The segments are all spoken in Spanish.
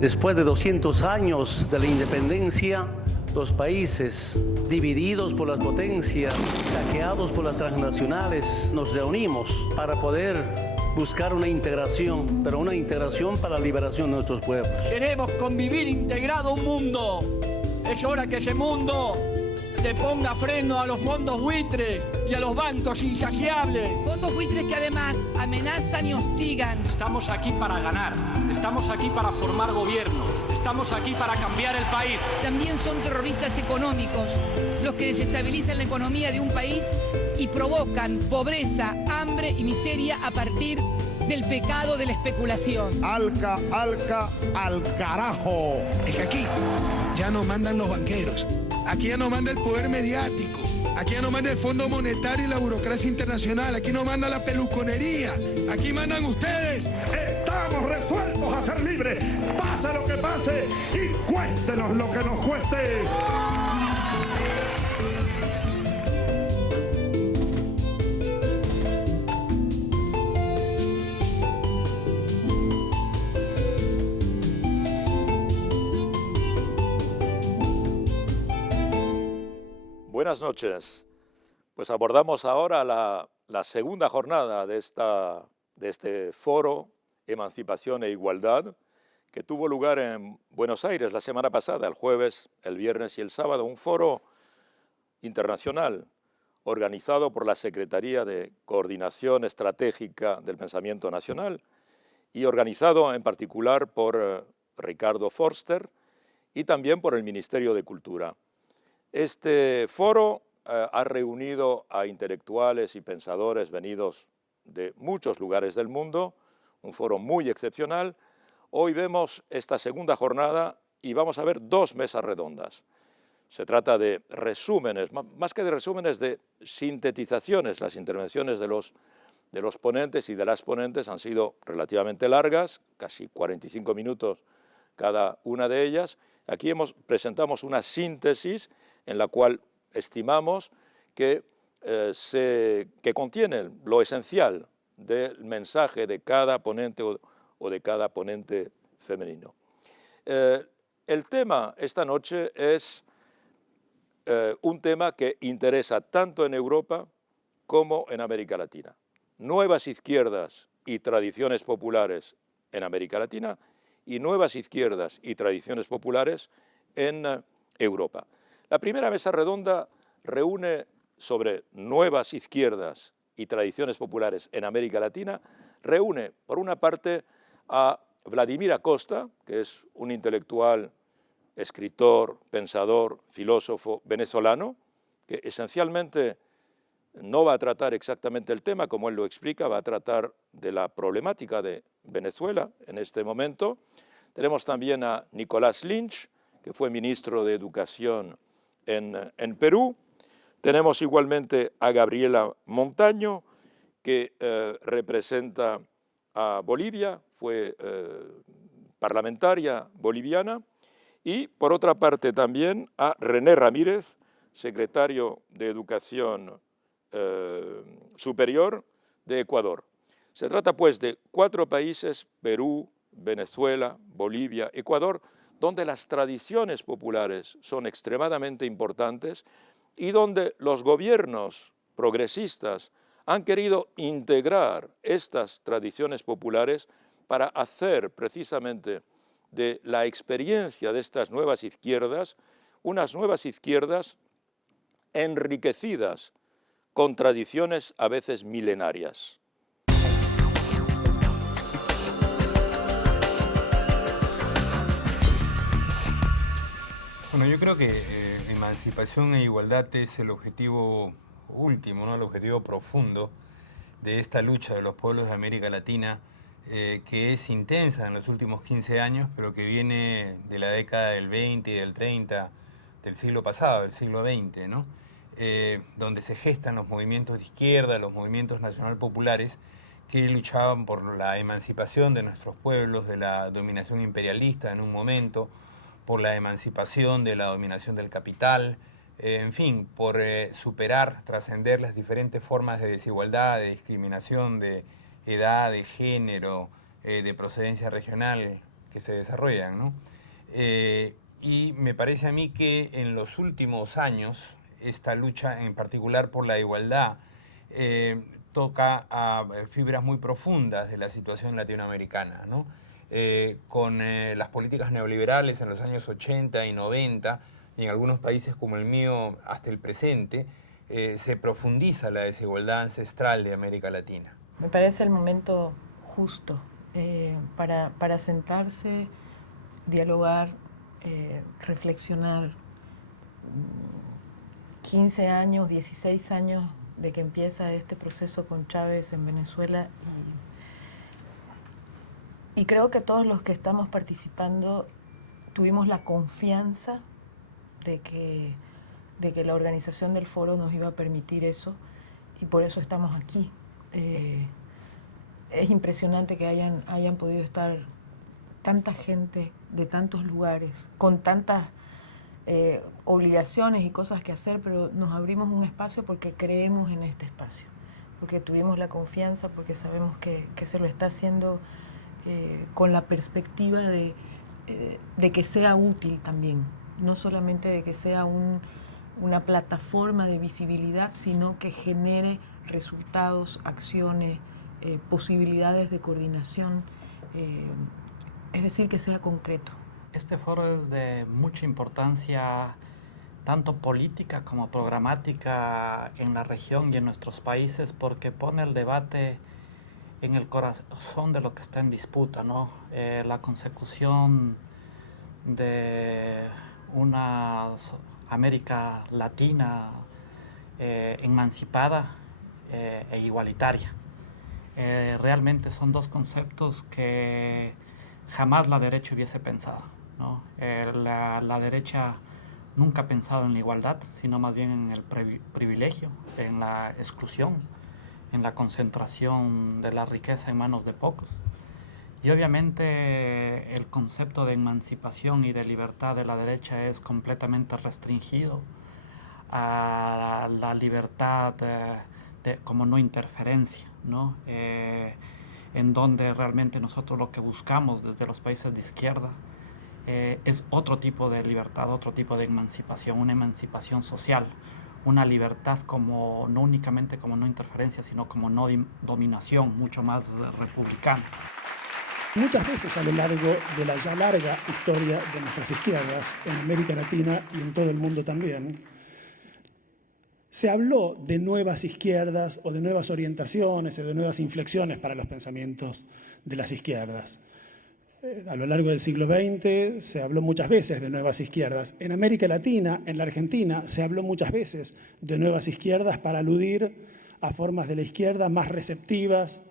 Después de 200 años de la independencia, los países divididos por las potencias, saqueados por las transnacionales, nos reunimos para poder buscar una integración, pero una integración para la liberación de nuestros pueblos. Queremos convivir integrado un mundo. Es hora que ese mundo le ponga freno a los fondos buitres y a los bancos insaciables. Fondos buitres que además amenazan y hostigan. Estamos aquí para ganar, estamos aquí para formar gobiernos, estamos aquí para cambiar el país. También son terroristas económicos los que desestabilizan la economía de un país y provocan pobreza, hambre y miseria a partir del pecado de la especulación. Alca, al carajo. Es que aquí ya no mandan los banqueros, aquí ya no manda el poder mediático, aquí ya no manda el Fondo Monetario y la burocracia internacional, aquí no manda la peluconería, aquí mandan ustedes. Estamos resueltos a ser libres, pase lo que pase y cuéstenos lo que nos cueste. Buenas noches. Pues abordamos ahora la segunda jornada de este foro Emancipación e Igualdad que tuvo lugar en Buenos Aires la semana pasada, el jueves, el viernes y el sábado, un foro internacional organizado por la Secretaría de Coordinación Estratégica del Pensamiento Nacional y organizado en particular por Ricardo Forster y también por el Ministerio de Cultura. Este foro ha reunido a intelectuales y pensadores venidos de muchos lugares del mundo, un foro muy excepcional. Hoy vemos esta segunda jornada y vamos a ver dos mesas redondas. Se trata de resúmenes, más que de resúmenes, de sintetizaciones. Las intervenciones de los ponentes y de las ponentes han sido relativamente largas, casi 45 minutos cada una de ellas. Aquí presentamos una síntesis en la cual estimamos que contiene lo esencial del mensaje de cada ponente o de cada ponente femenino. El tema esta noche es un tema que interesa tanto en Europa como en América Latina. Nuevas izquierdas y tradiciones populares en América Latina y nuevas izquierdas y tradiciones populares en Europa. La primera mesa redonda reúne sobre nuevas izquierdas y tradiciones populares en América Latina, reúne por una parte a Vladimir Acosta, que es un intelectual, escritor, pensador, filósofo venezolano, que esencialmente no va a tratar exactamente el tema, como él lo explica, va a tratar de la problemática de Venezuela en este momento. Tenemos también a Nicolás Lynch, que fue ministro de Educación en Perú. Tenemos igualmente a Gabriela Montaño, que representa a Bolivia, fue parlamentaria boliviana. Y por otra parte también a René Ramírez, secretario de Educación Superior de Ecuador. Se trata pues de 4 países, Perú, Venezuela, Bolivia, Ecuador, donde las tradiciones populares son extremadamente importantes y donde los gobiernos progresistas han querido integrar estas tradiciones populares para hacer precisamente de la experiencia de estas nuevas izquierdas unas nuevas izquierdas enriquecidas con tradiciones a veces milenarias. Bueno, yo creo que emancipación e igualdad es el objetivo último, ¿no? El objetivo profundo de esta lucha de los pueblos de América Latina, que es intensa en los últimos 15 años, pero que viene de la década del 20 y del 30 del siglo pasado, del siglo XX, ¿no? Donde se gestan los movimientos de izquierda, los movimientos nacional populares, que luchaban por la emancipación de nuestros pueblos, de la dominación imperialista en un momento, por la emancipación de la dominación del capital, en fin, por superar, trascender las diferentes formas de desigualdad, de discriminación, de edad, de género, de procedencia regional, que se desarrollan, ¿no? Y me parece a mí que en los últimos años esta lucha, en particular por la igualdad, toca a fibras muy profundas de la situación latinoamericana, ¿no? Con las políticas neoliberales en los años 80 y 90, y en algunos países como el mío hasta el presente, se profundiza la desigualdad ancestral de América Latina. Me parece el momento justo para sentarse, dialogar, reflexionar. 15 años, 16 años de que empieza este proceso con Chávez en Venezuela y creo que todos los que estamos participando tuvimos la confianza de que la organización del foro nos iba a permitir eso y por eso estamos aquí. Es impresionante que hayan podido estar tanta gente de tantos lugares, con tantas obligaciones y cosas que hacer, pero nos abrimos un espacio porque creemos en este espacio, porque tuvimos la confianza, porque sabemos que se lo está haciendo con la perspectiva de que sea útil también, no solamente de que sea una plataforma de visibilidad, sino que genere resultados, acciones, posibilidades de coordinación, es decir, que sea concreto. Este foro es de mucha importancia, tanto política como programática en la región y en nuestros países, porque pone el debate en el corazón de lo que está en disputa, ¿no? La consecución de una América Latina emancipada e igualitaria. Realmente son dos conceptos que jamás la derecha hubiese pensado, ¿no? La derecha nunca ha pensado en la igualdad, sino más bien en el privilegio, en la exclusión, en la concentración de la riqueza en manos de pocos. Y obviamente el concepto de emancipación y de libertad de la derecha es completamente restringido a la libertad como no interferencia, ¿no? En donde realmente nosotros lo que buscamos desde los países de izquierda es otro tipo de libertad, otro tipo de emancipación, una emancipación social, una libertad como no únicamente como no interferencia, sino como no dominación, mucho más republicana. Muchas veces a lo largo de la ya larga historia de nuestras izquierdas, en América Latina y en todo el mundo también, se habló de nuevas izquierdas o de nuevas orientaciones o de nuevas inflexiones para los pensamientos de las izquierdas. A lo largo del siglo XX se habló muchas veces de nuevas izquierdas. En América Latina, en la Argentina, se habló muchas veces de nuevas izquierdas para aludir a formas de la izquierda más receptivas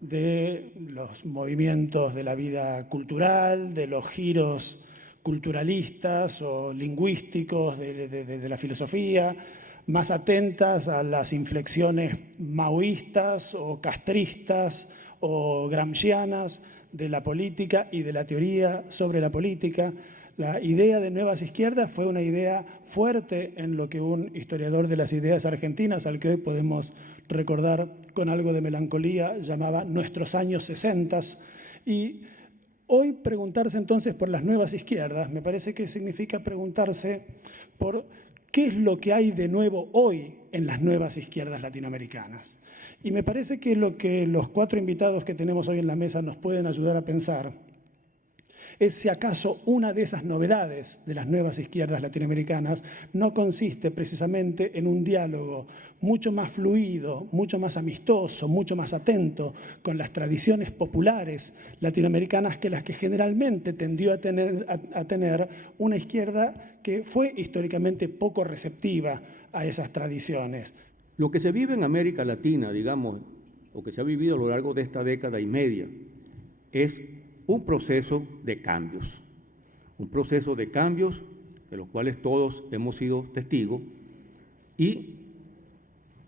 de los movimientos de la vida cultural, de los giros culturalistas o lingüísticos de la filosofía, más atentas a las inflexiones maoístas o castristas o gramscianas de la política y de la teoría sobre la política. La idea de nuevas izquierdas fue una idea fuerte en lo que un historiador de las ideas argentinas, al que hoy podemos recordar con algo de melancolía, llamaba nuestros años 60. Y hoy preguntarse entonces por las nuevas izquierdas me parece que significa preguntarse por ¿qué es lo que hay de nuevo hoy en las nuevas izquierdas latinoamericanas? Y me parece que lo que los 4 invitados que tenemos hoy en la mesa nos pueden ayudar a pensar es si acaso una de esas novedades de las nuevas izquierdas latinoamericanas no consiste precisamente en un diálogo mucho más fluido, mucho más amistoso, mucho más atento con las tradiciones populares latinoamericanas que las que generalmente tendió a tener una izquierda que fue históricamente poco receptiva a esas tradiciones. Lo que se vive en América Latina, digamos, o que se ha vivido a lo largo de esta década y media, es un proceso de cambios de los cuales todos hemos sido testigos, y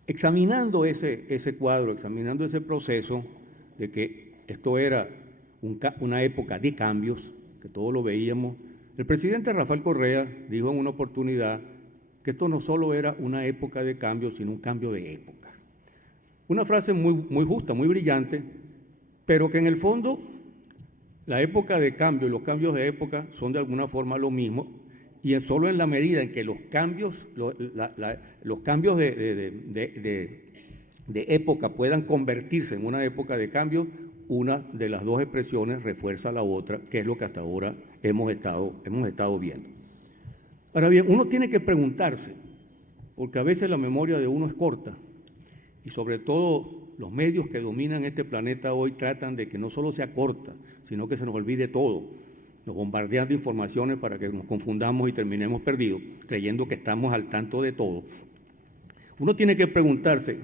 examinando ese cuadro, examinando ese proceso de que esto era una época de cambios, que todos lo veíamos, el presidente Rafael Correa dijo en una oportunidad que esto no solo era una época de cambios, sino un cambio de épocas. Una frase muy justa, muy brillante, pero que en el fondo La época de cambio y los cambios de época son de alguna forma lo mismo, y solo en la medida en que los cambios, de época puedan convertirse en una época de cambio, una de las dos expresiones refuerza la otra, que es lo que hasta ahora hemos estado viendo. Ahora bien, uno tiene que preguntarse, porque a veces la memoria de uno es corta, y sobre todo los medios que dominan este planeta hoy tratan de que no solo sea corta, sino que se nos olvide todo. Nos bombardean de informaciones para que nos confundamos y terminemos perdidos, creyendo que estamos al tanto de todo. Uno tiene que preguntarse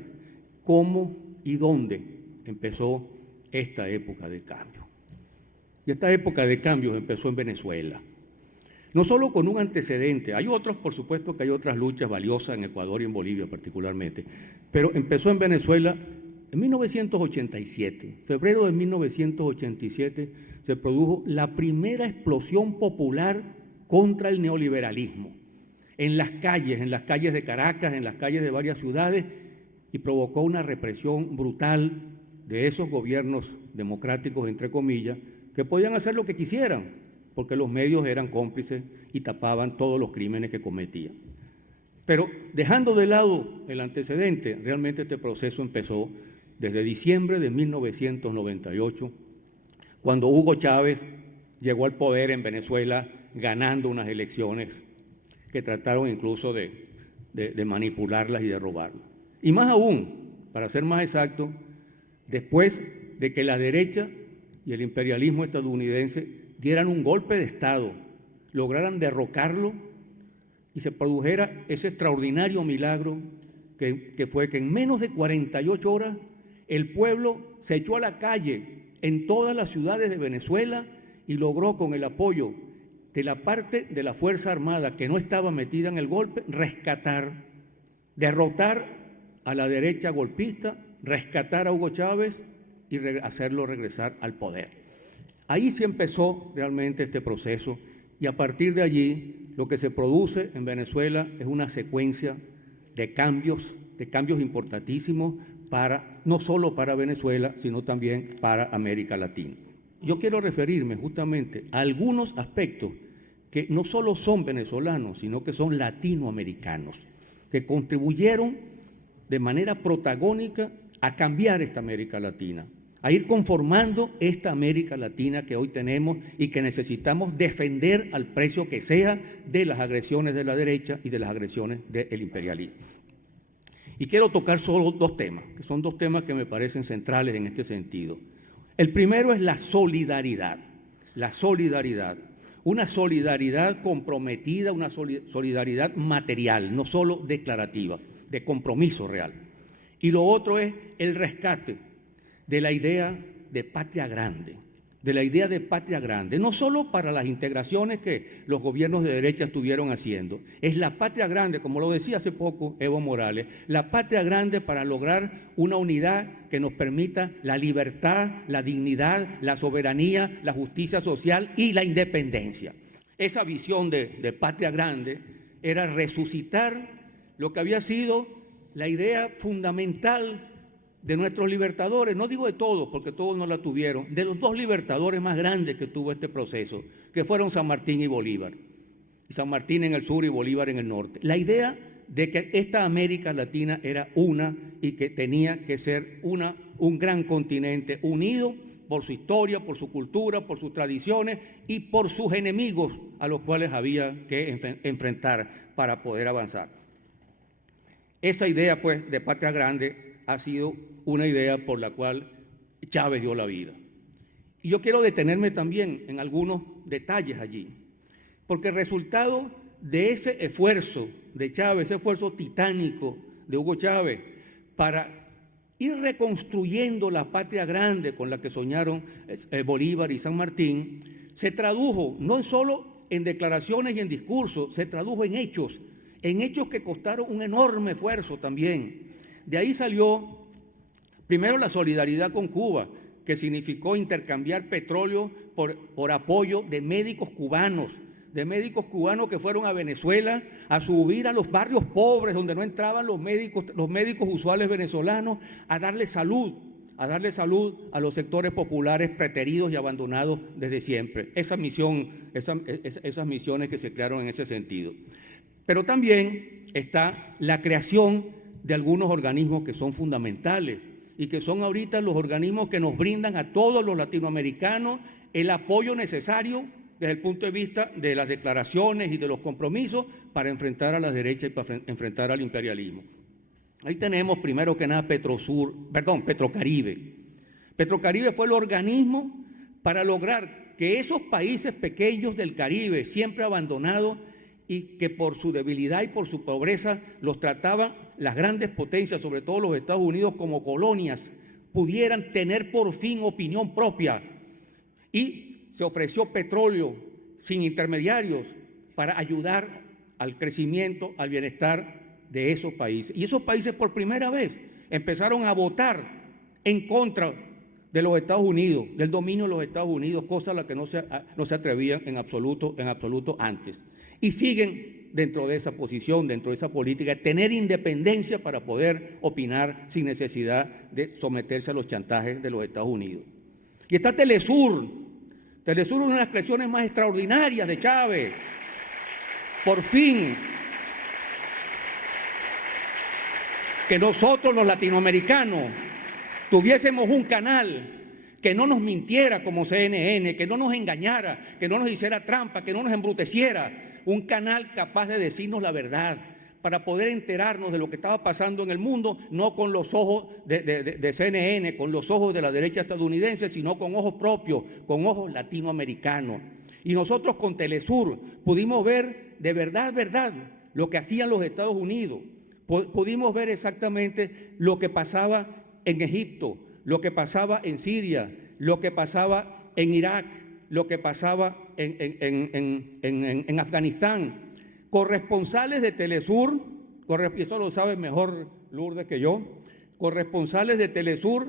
cómo y dónde empezó esta época de cambio. Y esta época de cambios empezó en Venezuela. No solo con un antecedente, hay otros, por supuesto que hay otras luchas valiosas en Ecuador y en Bolivia particularmente, pero empezó en Venezuela en 1987, febrero de 1987, se produjo la primera explosión popular contra el neoliberalismo en las calles de Caracas, en las calles de varias ciudades, y provocó una represión brutal de esos gobiernos democráticos, entre comillas, que podían hacer lo que quisieran, porque los medios eran cómplices y tapaban todos los crímenes que cometían. Pero dejando de lado el antecedente, realmente este proceso empezó desde diciembre de 1998, cuando Hugo Chávez llegó al poder en Venezuela ganando unas elecciones que trataron incluso de manipularlas y de robarlas. Y más aún, para ser más exacto, después de que la derecha y el imperialismo estadounidense dieran un golpe de Estado, lograran derrocarlo y se produjera ese extraordinario milagro que fue que en menos de 48 horas el pueblo se echó a la calle en todas las ciudades de Venezuela y logró, con el apoyo de la parte de la Fuerza Armada que no estaba metida en el golpe, derrotar a la derecha golpista, rescatar a Hugo Chávez y hacerlo regresar al poder. Ahí sí empezó realmente este proceso, y a partir de allí lo que se produce en Venezuela es una secuencia de cambios importantísimos, no solo para Venezuela, sino también para América Latina. Yo quiero referirme justamente a algunos aspectos que no solo son venezolanos, sino que son latinoamericanos, que contribuyeron de manera protagónica a cambiar esta América Latina, a ir conformando esta América Latina que hoy tenemos y que necesitamos defender al precio que sea de las agresiones de la derecha y de las agresiones del imperialismo. Y quiero tocar solo dos temas, que son dos temas que me parecen centrales en este sentido. El primero es la solidaridad. La solidaridad. Una solidaridad comprometida, una solidaridad material, no solo declarativa, de compromiso real. Y lo otro es el rescate de la idea de patria grande, no solo para las integraciones que los gobiernos de derecha estuvieron haciendo, es la patria grande, como lo decía hace poco Evo Morales, la patria grande para lograr una unidad que nos permita la libertad, la dignidad, la soberanía, la justicia social y la independencia. Esa visión de patria grande era resucitar lo que había sido la idea fundamental de nuestros libertadores, no digo de todos, porque todos no la tuvieron, de los dos libertadores más grandes que tuvo este proceso, que fueron San Martín y Bolívar. Y San Martín en el sur y Bolívar en el norte. La idea de que esta América Latina era una y que tenía que ser un gran continente unido por su historia, por su cultura, por sus tradiciones y por sus enemigos a los cuales había que enfrentar para poder avanzar. Esa idea, pues, de patria grande ha sido una idea por la cual Chávez dio la vida. Y yo quiero detenerme también en algunos detalles allí, porque el resultado de ese esfuerzo de Chávez, ese esfuerzo titánico de Hugo Chávez para ir reconstruyendo la patria grande con la que soñaron Bolívar y San Martín, se tradujo no solo en declaraciones y en discursos, se tradujo en hechos que costaron un enorme esfuerzo también. De ahí salió primero la solidaridad con Cuba, que significó intercambiar petróleo por apoyo de médicos cubanos que fueron a Venezuela a subir a los barrios pobres donde no entraban los médicos usuales venezolanos, a darle salud a darle salud a los sectores populares preteridos y abandonados desde siempre. Esas misiones que se crearon en ese sentido. Pero también está la creación de algunos organismos que son fundamentales y que son ahorita los organismos que nos brindan a todos los latinoamericanos el apoyo necesario desde el punto de vista de las declaraciones y de los compromisos para enfrentar a la derecha y para enfrentar al imperialismo. Ahí tenemos primero que nada Petrocaribe. Petrocaribe fue el organismo para lograr que esos países pequeños del Caribe, siempre abandonados y que por su debilidad y por su pobreza los trataban las grandes potencias, sobre todo los Estados Unidos, como colonias, pudieran tener por fin opinión propia. Y se ofreció petróleo sin intermediarios para ayudar al crecimiento, al bienestar de esos países. Y esos países por primera vez empezaron a votar en contra de los Estados Unidos, del dominio de los Estados Unidos, cosa a la que no se atrevían en absoluto antes. Y siguen dentro de esa posición, dentro de esa política, tener independencia para poder opinar sin necesidad de someterse a los chantajes de los Estados Unidos. Y está Telesur. Telesur es una de las creaciones más extraordinarias de Chávez. Por fin, que nosotros los latinoamericanos tuviésemos un canal que no nos mintiera como CNN, que no nos engañara, que no nos hiciera trampa, que no nos embruteciera, un canal capaz de decirnos la verdad, para poder enterarnos de lo que estaba pasando en el mundo, no con los ojos de CNN, con los ojos de la derecha estadounidense, sino con ojos propios, con ojos latinoamericanos. Y nosotros con Telesur pudimos ver de verdad lo que hacían los Estados Unidos. Pudimos ver exactamente lo que pasaba en Egipto, lo que pasaba en Siria, lo que pasaba en Irak, lo que pasaba en Afganistán. Corresponsales de Telesur, y eso lo sabe mejor Lourdes que yo, corresponsales de Telesur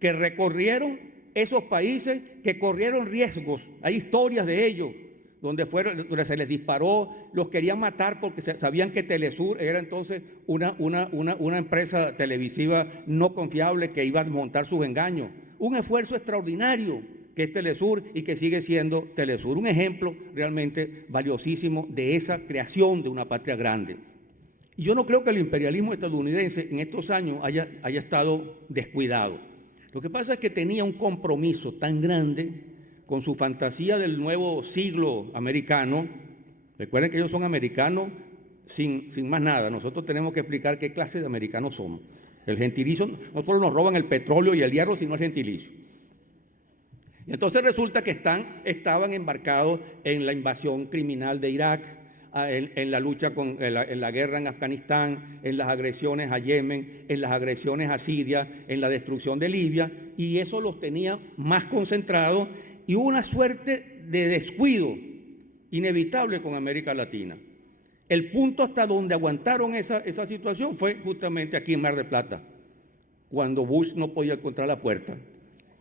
que recorrieron esos países, que corrieron riesgos. Hay historias de ellos, donde se les disparó, los querían matar porque sabían que Telesur era entonces una empresa televisiva no confiable que iba a montar sus engaños. Un esfuerzo extraordinario que es Telesur y que sigue siendo Telesur. Un ejemplo realmente valiosísimo de esa creación de una patria grande. Y yo no creo que el imperialismo estadounidense en estos años haya estado descuidado. Lo que pasa es que tenía un compromiso tan grande con su fantasía del nuevo siglo americano. Recuerden que ellos son americanos sin más nada. Nosotros tenemos que explicar qué clase de americanos somos. El gentilicio, nosotros nos roban el petróleo y el hierro, sino el gentilicio. Y entonces resulta que estaban embarcados en la invasión criminal de Irak, en la lucha en la guerra en Afganistán, en las agresiones a Yemen, en las agresiones a Siria, en la destrucción de Libia, y eso los tenía más concentrados, y hubo una suerte de descuido inevitable con América Latina. El punto hasta donde aguantaron esa situación fue justamente aquí en Mar del Plata, cuando Bush no podía encontrar la puerta.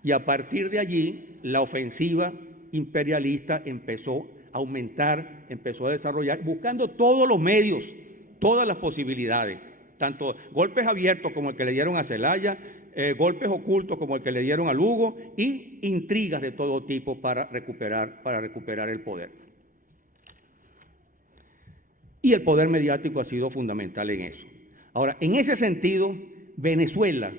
Y a partir de allí, la ofensiva imperialista empezó a aumentar, empezó a desarrollar, buscando todos los medios, todas las posibilidades, tanto golpes abiertos como el que le dieron a Zelaya, golpes ocultos como el que le dieron a Lugo, y intrigas de todo tipo para recuperar el poder. Y el poder mediático ha sido fundamental en eso. Ahora, en ese sentido, Venezuela,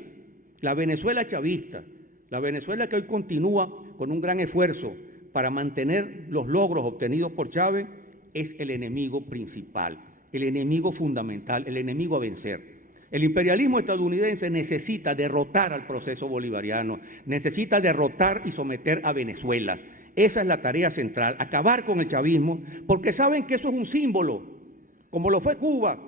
la Venezuela chavista, la Venezuela que hoy continúa con un gran esfuerzo para mantener los logros obtenidos por Chávez, es el enemigo principal, el enemigo fundamental, el enemigo a vencer. El imperialismo estadounidense necesita derrotar al proceso bolivariano, necesita derrotar y someter a Venezuela. Esa es la tarea central, acabar con el chavismo, porque saben que eso es un símbolo, como lo fue Cuba.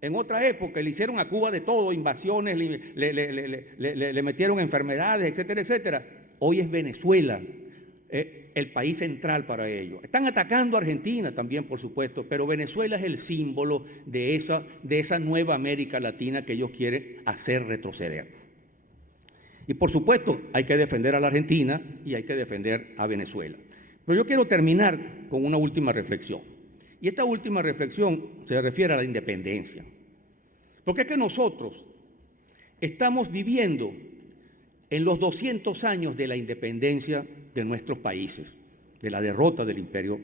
En otra época le hicieron a Cuba de todo, invasiones, le metieron enfermedades, etcétera, etcétera. Hoy es Venezuela el país central para ellos. Están atacando a Argentina también, por supuesto, pero Venezuela es el símbolo de esa nueva América Latina que ellos quieren hacer retroceder. Y por supuesto hay que defender a la Argentina y hay que defender a Venezuela. Pero yo quiero terminar con una última reflexión. Y esta última reflexión se refiere a la independencia. Porque es que nosotros estamos viviendo en los 200 años de la independencia de nuestros países, de la derrota del imperio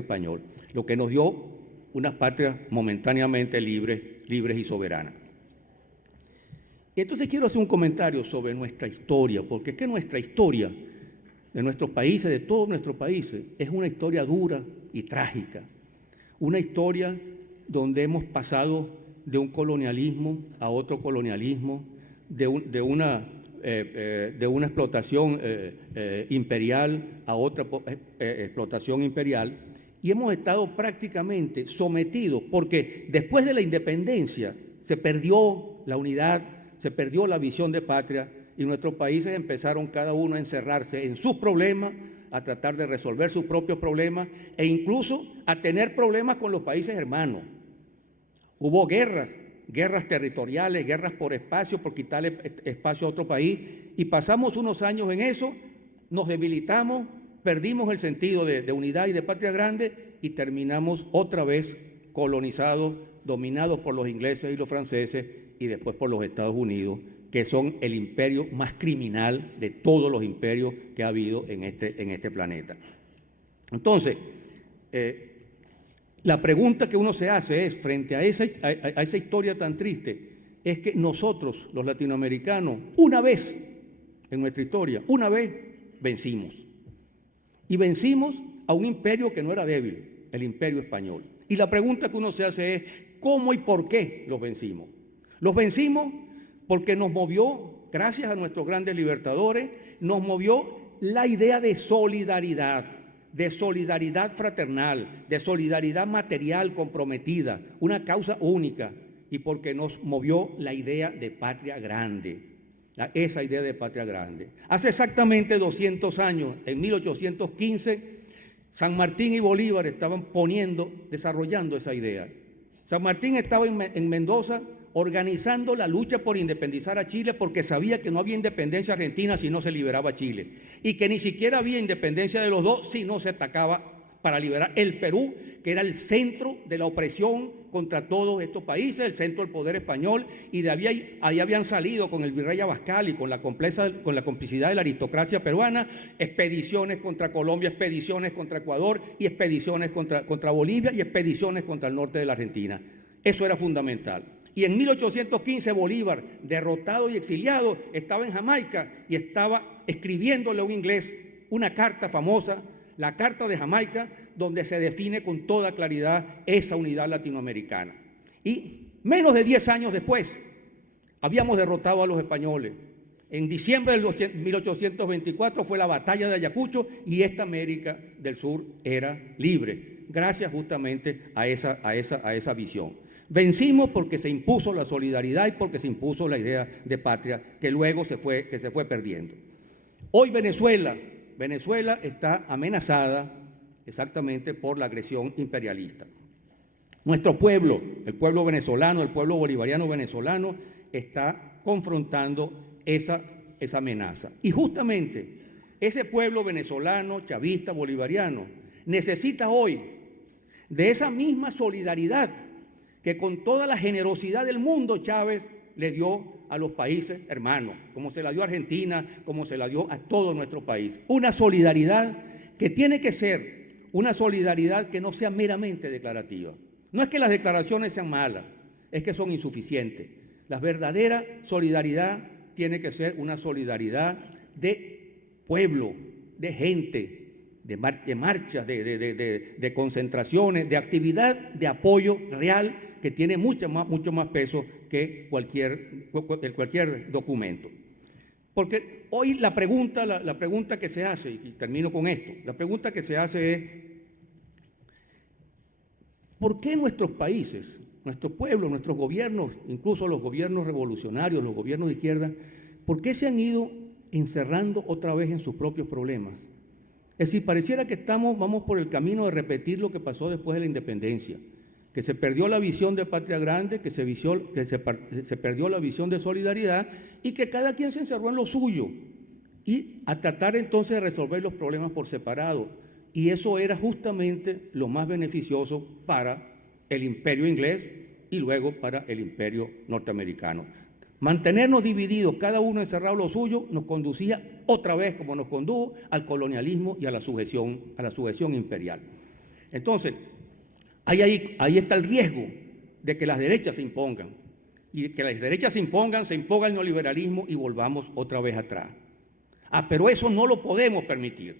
español, lo que nos dio unas patrias momentáneamente libres y soberanas. Y entonces quiero hacer un comentario sobre nuestra historia, porque es que nuestra historia de nuestros países, de todos nuestros países, es una historia dura y trágica, una historia donde hemos pasado de un colonialismo a otro colonialismo, de una explotación imperial a otra explotación imperial, y hemos estado prácticamente sometidos, porque después de la independencia se perdió la unidad, se perdió la visión de patria, y nuestros países empezaron cada uno a encerrarse en sus problemas, a tratar de resolver sus propios problemas e incluso a tener problemas con los países hermanos. Hubo guerras territoriales, guerras por espacio, por quitarle espacio a otro país, y pasamos unos años en eso, nos debilitamos, perdimos el sentido de unidad y de patria grande y terminamos otra vez colonizados, dominados por los ingleses y los franceses y después por los Estados Unidos, que son el imperio más criminal de todos los imperios que ha habido en este planeta. Entonces, la pregunta que uno se hace es, frente a esa historia tan triste, es que nosotros, los latinoamericanos, una vez en nuestra historia, una vez vencimos. Y vencimos a un imperio que no era débil, el imperio español. Y la pregunta que uno se hace es, ¿cómo y por qué los vencimos? Los vencimos porque nos movió, gracias a nuestros grandes libertadores, nos movió la idea de solidaridad fraternal, de solidaridad material comprometida, una causa única, y porque nos movió la idea de patria grande, esa idea de patria grande. Hace exactamente 200 años, en 1815, San Martín y Bolívar estaban desarrollando esa idea. San Martín estaba en Mendoza organizando la lucha por independizar a Chile, porque sabía que no había independencia argentina si no se liberaba Chile, y que ni siquiera había independencia de los dos si no se atacaba para liberar el Perú, que era el centro de la opresión contra todos estos países, el centro del poder español, y de ahí habían salido con el virrey Abascal y con la complicidad de la aristocracia peruana, expediciones contra Colombia, expediciones contra Ecuador, y expediciones contra Bolivia, y expediciones contra el norte de la Argentina. Eso era fundamental. Y en 1815 Bolívar, derrotado y exiliado, estaba en Jamaica y estaba escribiéndole a un inglés una carta famosa, la Carta de Jamaica, donde se define con toda claridad esa unidad latinoamericana. Y menos de 10 años después, habíamos derrotado a los españoles. En diciembre de 1824 fue la batalla de Ayacucho y esta América del Sur era libre, gracias justamente a esa visión. Vencimos porque se impuso la solidaridad y porque se impuso la idea de patria que luego se fue perdiendo. Hoy Venezuela está amenazada exactamente por la agresión imperialista. Nuestro pueblo, el pueblo venezolano, el pueblo bolivariano venezolano, está confrontando esa amenaza. Y justamente ese pueblo venezolano, chavista, bolivariano, necesita hoy de esa misma solidaridad que con toda la generosidad del mundo Chávez le dio a los países hermanos, como se la dio a Argentina, como se la dio a todo nuestro país. Una solidaridad que tiene que ser una solidaridad que no sea meramente declarativa. No es que las declaraciones sean malas, es que son insuficientes. La verdadera solidaridad tiene que ser una solidaridad de pueblo, de gente, de marchas, de concentraciones, de actividad de apoyo real que tiene mucho más peso que cualquier documento. Porque hoy la pregunta que se hace, y termino con esto, la pregunta que se hace es, ¿por qué nuestros países, nuestros pueblos, nuestros gobiernos, incluso los gobiernos revolucionarios, los gobiernos de izquierda, por qué se han ido encerrando otra vez en sus propios problemas? Es decir, pareciera que vamos por el camino de repetir lo que pasó después de la independencia, que se perdió la visión de patria grande, que se perdió la visión de solidaridad y que cada quien se encerró en lo suyo y a tratar entonces de resolver los problemas por separado. Y eso era justamente lo más beneficioso para el imperio inglés y luego para el imperio norteamericano. Mantenernos divididos, cada uno encerrado en lo suyo, nos conducía otra vez, como nos condujo, al colonialismo y a la sujeción imperial. Entonces, ahí está el riesgo de que las derechas se impongan. Y que las derechas se imponga el neoliberalismo y volvamos otra vez atrás. Pero eso no lo podemos permitir.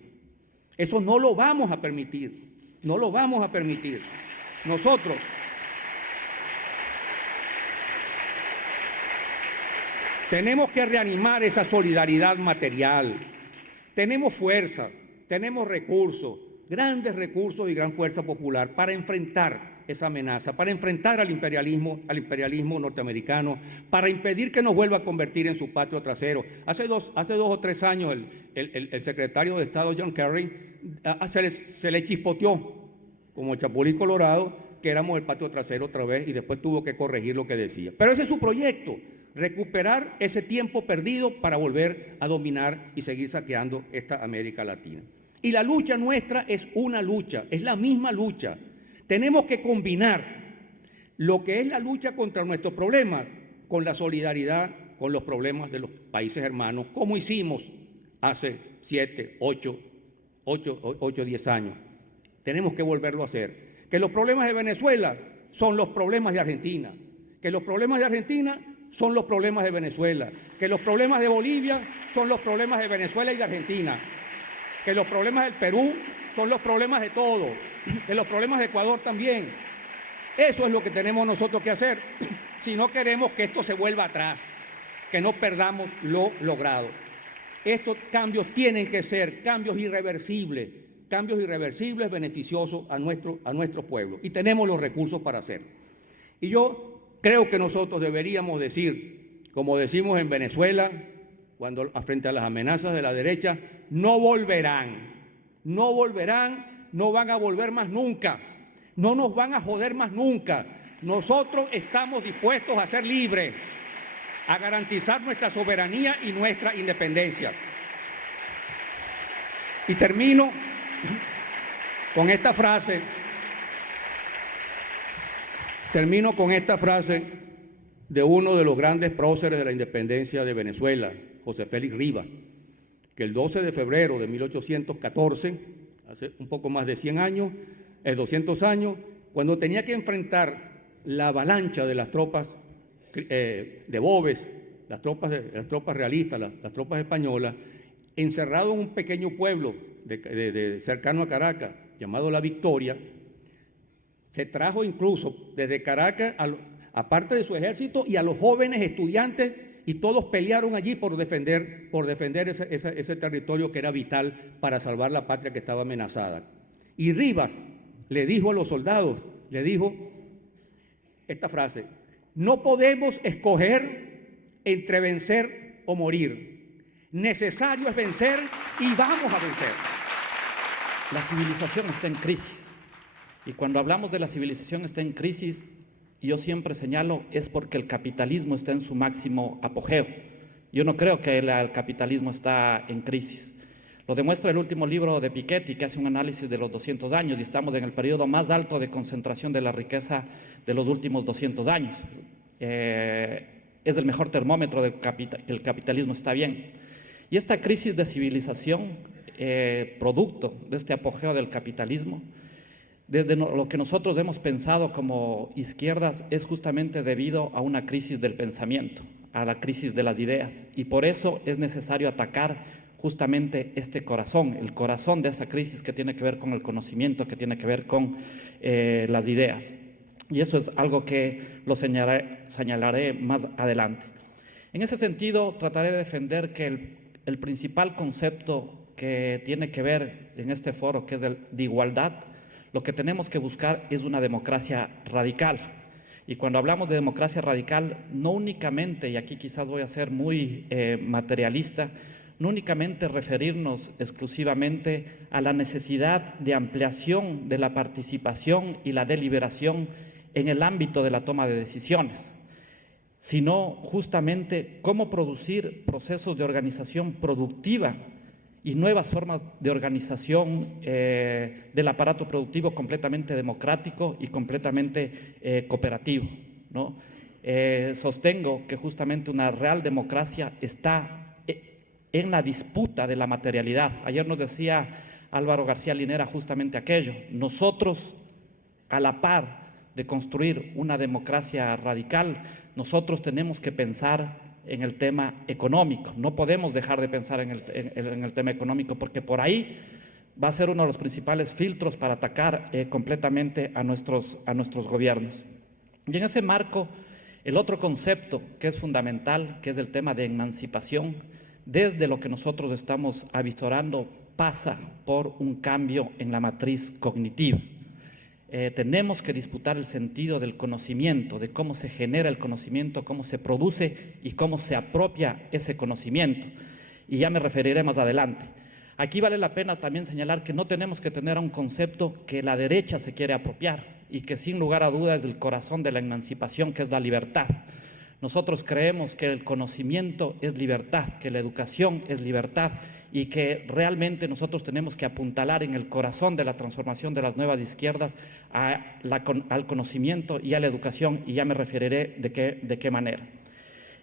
Eso no lo vamos a permitir. No lo vamos a permitir. Nosotros tenemos que reanimar esa solidaridad material. Tenemos fuerza, tenemos recursos, grandes recursos y gran fuerza popular para enfrentar esa amenaza, para enfrentar al imperialismo norteamericano, para impedir que nos vuelva a convertir en su patio trasero. Hace dos o tres años el secretario de Estado John Kerry se le chispoteó como el Chapulín Colorado que éramos el patio trasero otra vez y después tuvo que corregir lo que decía. Pero ese es su proyecto, recuperar ese tiempo perdido para volver a dominar y seguir saqueando esta América Latina. Y la lucha nuestra es una lucha, es la misma lucha. Tenemos que combinar lo que es la lucha contra nuestros problemas con la solidaridad con los problemas de los países hermanos, como hicimos hace 7, 8, 10 años. Tenemos que volverlo a hacer. Que los problemas de Venezuela son los problemas de Argentina, que los problemas de Argentina son los problemas de Venezuela, que los problemas de Bolivia son los problemas de Venezuela y de Argentina, que los problemas del Perú son los problemas de todos, que los problemas de Ecuador también. Eso es lo que tenemos nosotros que hacer si no queremos que esto se vuelva atrás, que no perdamos lo logrado. Estos cambios tienen que ser cambios irreversibles beneficiosos a nuestro pueblo, y tenemos los recursos para hacerlo. Y yo creo que nosotros deberíamos decir, como decimos en Venezuela, frente a las amenazas de la derecha, no volverán, no van a volver más nunca, no nos van a joder más nunca. Nosotros estamos dispuestos a ser libres, a garantizar nuestra soberanía y nuestra independencia. Y termino con esta frase, de uno de los grandes próceres de la independencia de Venezuela, José Félix Rivas, que el 12 de febrero de 1814, hace un poco más de 200 años, cuando tenía que enfrentar la avalancha de las tropas de Boves, las tropas realistas, las tropas españolas, encerrado en un pequeño pueblo cercano a Caracas, llamado La Victoria, se trajo incluso desde Caracas, aparte de su ejército, y a los jóvenes estudiantes, y todos pelearon allí por defender ese territorio que era vital para salvar la patria que estaba amenazada. Y Rivas le dijo a los soldados, esta frase: no podemos escoger entre vencer o morir. Necesario es vencer y vamos a vencer. La civilización está en crisis. Y cuando hablamos de la civilización está en crisis, yo siempre señalo, es porque el capitalismo está en su máximo apogeo. Yo no creo que el capitalismo está en crisis. Lo demuestra el último libro de Piketty, que hace un análisis de los 200 años, y estamos en el periodo más alto de concentración de la riqueza de los últimos 200 años. Es el mejor termómetro de que el capitalismo está bien. Y esta crisis de civilización, producto de este apogeo del capitalismo, desde lo que nosotros hemos pensado como izquierdas, es justamente debido a una crisis del pensamiento, a la crisis de las ideas, y por eso es necesario atacar justamente este corazón, el corazón de esa crisis que tiene que ver con el conocimiento, que tiene que ver con las ideas. Y eso es algo que lo señalaré más adelante. En ese sentido, trataré de defender que el principal concepto que tiene que ver en este foro, que es el de igualdad, lo que tenemos que buscar es una democracia radical. Y cuando hablamos de democracia radical, no únicamente, y aquí quizás voy a ser muy materialista, no únicamente referirnos exclusivamente a la necesidad de ampliación de la participación y la deliberación en el ámbito de la toma de decisiones, sino justamente cómo producir procesos de organización productiva y nuevas formas de organización del aparato productivo completamente democrático y completamente cooperativo, ¿no? sostengo que justamente una real democracia está en la disputa de la materialidad. Ayer nos decía Álvaro García Linera justamente aquello. Nosotros, a la par de construir una democracia radical, nosotros tenemos que pensar en el tema económico. No podemos dejar de pensar en el tema económico, porque por ahí va a ser uno de los principales filtros para atacar completamente a nuestros gobiernos. Y en ese marco, el otro concepto que es fundamental, que es el tema de emancipación, desde lo que nosotros estamos avisorando, pasa por un cambio en la matriz cognitiva. Tenemos que disputar el sentido del conocimiento, de cómo se genera el conocimiento, cómo se produce y cómo se apropia ese conocimiento. Y ya me referiré más adelante. Aquí vale la pena también señalar que no tenemos que tener un concepto que la derecha se quiere apropiar y que sin lugar a dudas es el corazón de la emancipación, que es la libertad. Nosotros creemos que el conocimiento es libertad, que la educación es libertad y que realmente nosotros tenemos que apuntalar en el corazón de la transformación de las nuevas izquierdas al conocimiento y a la educación, y ya me referiré de qué manera.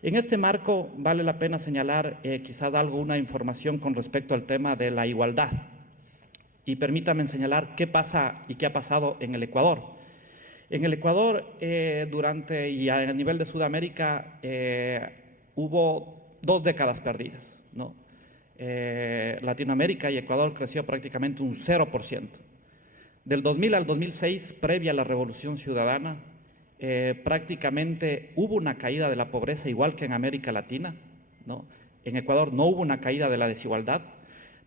En este marco vale la pena señalar quizás una información con respecto al tema de la igualdad. Y permítanme señalar qué pasa y qué ha pasado en el Ecuador. En el Ecuador, y a nivel de Sudamérica, hubo 2 décadas perdidas, ¿no? Latinoamérica y Ecuador creció prácticamente un 0%. Del 2000 al 2006, previa a la Revolución Ciudadana, prácticamente hubo una caída de la pobreza, igual que en América Latina, ¿no? En Ecuador no hubo una caída de la desigualdad,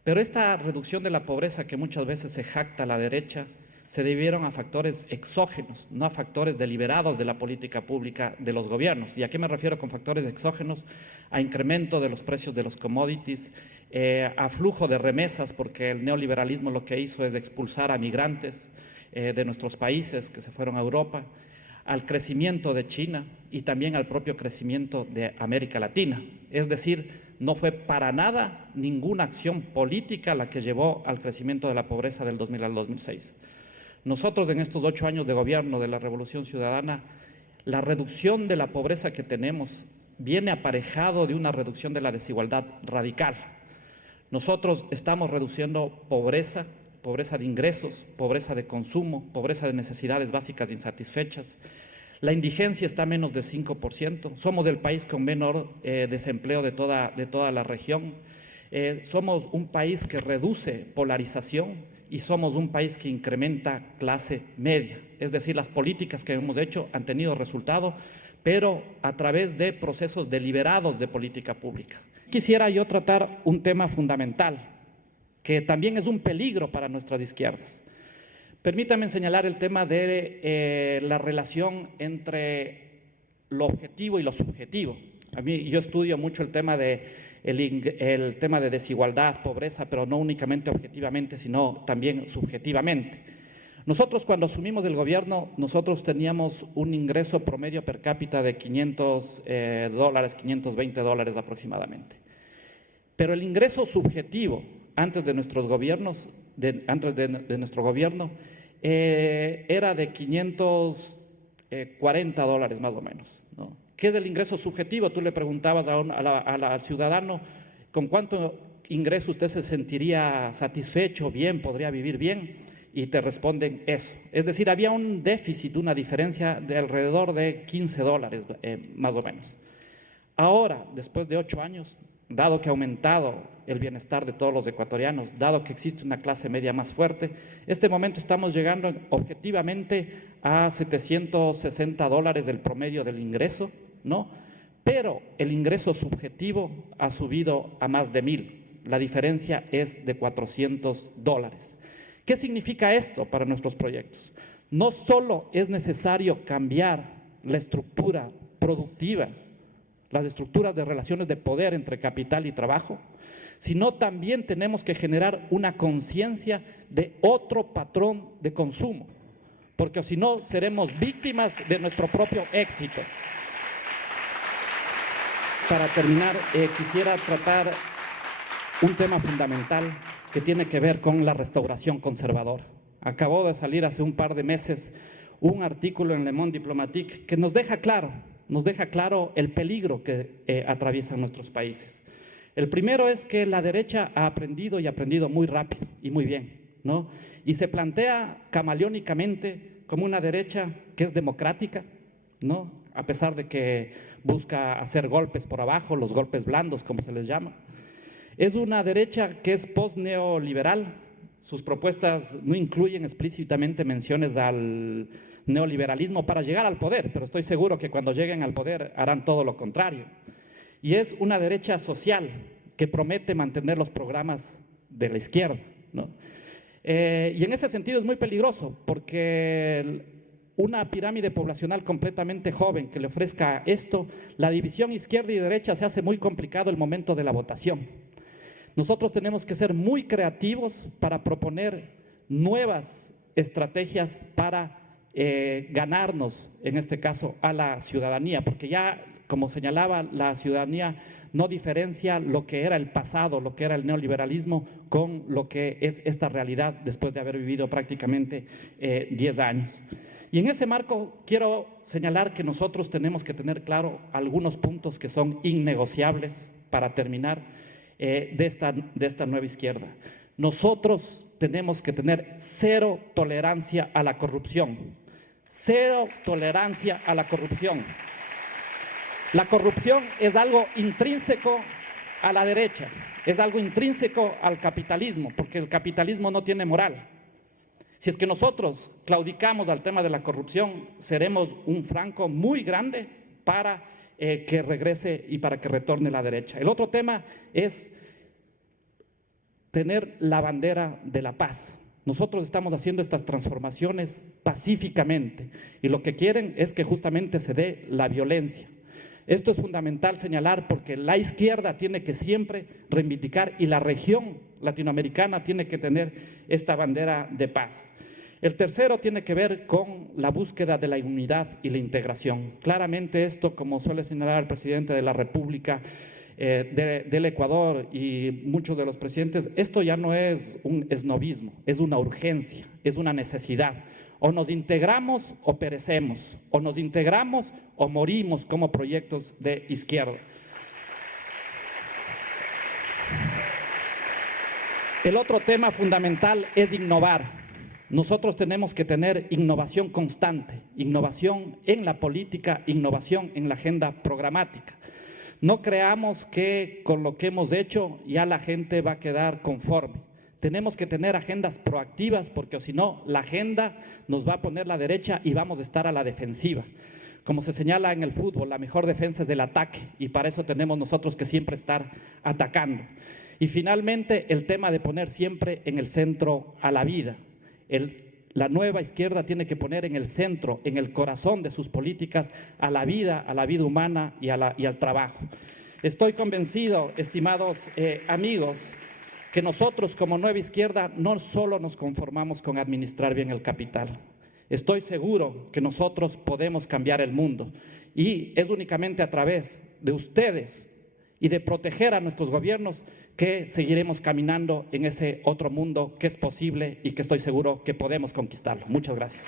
pero esta reducción de la pobreza que muchas veces se jacta la derecha, se debieron a factores exógenos, no a factores deliberados de la política pública de los gobiernos. ¿Y a qué me refiero con factores exógenos? A incremento de los precios de los commodities, a flujo de remesas, porque el neoliberalismo lo que hizo es expulsar a migrantes de nuestros países que se fueron a Europa, al crecimiento de China y también al propio crecimiento de América Latina. Es decir, no fue para nada ninguna acción política la que llevó al crecimiento de la pobreza del 2000 al 2006. Nosotros en estos 8 años de gobierno de la Revolución Ciudadana, la reducción de la pobreza que tenemos viene aparejado de una reducción de la desigualdad radical. Nosotros estamos reduciendo pobreza de ingresos, pobreza de consumo, pobreza de necesidades básicas insatisfechas. La indigencia está a menos de 5%. Somos el país con menor desempleo de toda la región. Somos un país que reduce polarización y somos un país que incrementa clase media. Es decir, las políticas que hemos hecho han tenido resultado, pero a través de procesos deliberados de política pública. Quisiera yo tratar un tema fundamental, que también es un peligro para nuestras izquierdas. Permítanme señalar el tema de la relación entre lo objetivo y lo subjetivo. Yo estudio mucho el tema de desigualdad, pobreza, pero no únicamente objetivamente, sino también subjetivamente. Nosotros cuando asumimos el gobierno, nosotros teníamos un ingreso promedio per cápita de $500, $520 aproximadamente. Pero el ingreso subjetivo antes de nuestros gobiernos, antes de nuestro gobierno, era de $540 más o menos, ¿no? ¿Qué es el ingreso subjetivo? Tú le preguntabas al ciudadano con cuánto ingreso usted se sentiría satisfecho, bien, podría vivir bien, y te responden eso. Es decir, había un déficit, una diferencia de alrededor de $15 más o menos. Ahora, después de 8 años, dado que ha aumentado el bienestar de todos los ecuatorianos, dado que existe una clase media más fuerte, este momento estamos llegando objetivamente a $760 del promedio del ingreso, ¿no? Pero el ingreso subjetivo ha subido a más de 1,000. La diferencia es de $400. ¿Qué significa esto para nuestros proyectos? No solo es necesario cambiar la estructura productiva, las estructuras de relaciones de poder entre capital y trabajo, sino también tenemos que generar una conciencia de otro patrón de consumo, porque si no seremos víctimas de nuestro propio éxito. Para terminar, quisiera tratar un tema fundamental que tiene que ver con la restauración conservadora. Acabó de salir hace un par de meses un artículo en Le Monde Diplomatique que nos deja claro nos deja claro el peligro que atraviesan nuestros países. El primero es que la derecha ha aprendido y ha aprendido muy rápido y muy bien, ¿no? Y se plantea camaleónicamente como una derecha que es democrática, ¿no? A pesar de que busca hacer golpes por abajo, los golpes blandos, como se les llama. Es una derecha que es post-neoliberal. Sus propuestas no incluyen explícitamente menciones al neoliberalismo para llegar al poder, pero estoy seguro que cuando lleguen al poder harán todo lo contrario. Y es una derecha social que promete mantener los programas de la izquierda, ¿no? Y en ese sentido es muy peligroso, porque una pirámide poblacional completamente joven que le ofrezca esto, la división izquierda y derecha se hace muy complicado el momento de la votación. Nosotros tenemos que ser muy creativos para proponer nuevas estrategias para ganarnos, en este caso, a la ciudadanía, porque ya, como señalaba, la ciudadanía no diferencia lo que era el pasado, lo que era el neoliberalismo, con lo que es esta realidad después de haber vivido prácticamente 10 años. Y en ese marco quiero señalar que nosotros tenemos que tener claro algunos puntos que son innegociables para terminar de esta nueva izquierda. Nosotros tenemos que tener cero tolerancia a la corrupción. Cero tolerancia a la corrupción. La corrupción es algo intrínseco a la derecha, es algo intrínseco al capitalismo, porque el capitalismo no tiene moral. Si es que nosotros claudicamos al tema de la corrupción, seremos un flanco muy grande para que regrese y para que retorne la derecha. El otro tema es tener la bandera de la paz. Nosotros estamos haciendo estas transformaciones pacíficamente y lo que quieren es que justamente se dé la violencia. Esto es fundamental señalar porque la izquierda tiene que siempre reivindicar y la región latinoamericana tiene que tener esta bandera de paz. El tercero tiene que ver con la búsqueda de la unidad y la integración. Claramente esto, como suele señalar el presidente de la República del Ecuador y muchos de los presidentes, esto ya no es un esnovismo, es una urgencia, es una necesidad. O nos integramos o perecemos, o nos integramos o morimos como proyectos de izquierda. El otro tema fundamental es innovar. Nosotros tenemos que tener innovación constante, innovación en la política, innovación en la agenda programática. No creamos que con lo que hemos hecho ya la gente va a quedar conforme. Tenemos que tener agendas proactivas porque si no, la agenda nos va a poner la derecha y vamos a estar a la defensiva. Como se señala en el fútbol, la mejor defensa es del ataque y para eso tenemos nosotros que siempre estar atacando. Y finalmente, el tema de poner siempre en el centro a la vida. La nueva izquierda tiene que poner en el centro, en el corazón de sus políticas, a la vida humana y al trabajo. Estoy convencido, estimados amigos, que nosotros como nueva izquierda no solo nos conformamos con administrar bien el capital. Estoy seguro que nosotros podemos cambiar el mundo y es únicamente a través de ustedes y de proteger a nuestros gobiernos que seguiremos caminando en ese otro mundo que es posible y que estoy seguro que podemos conquistarlo. Muchas gracias.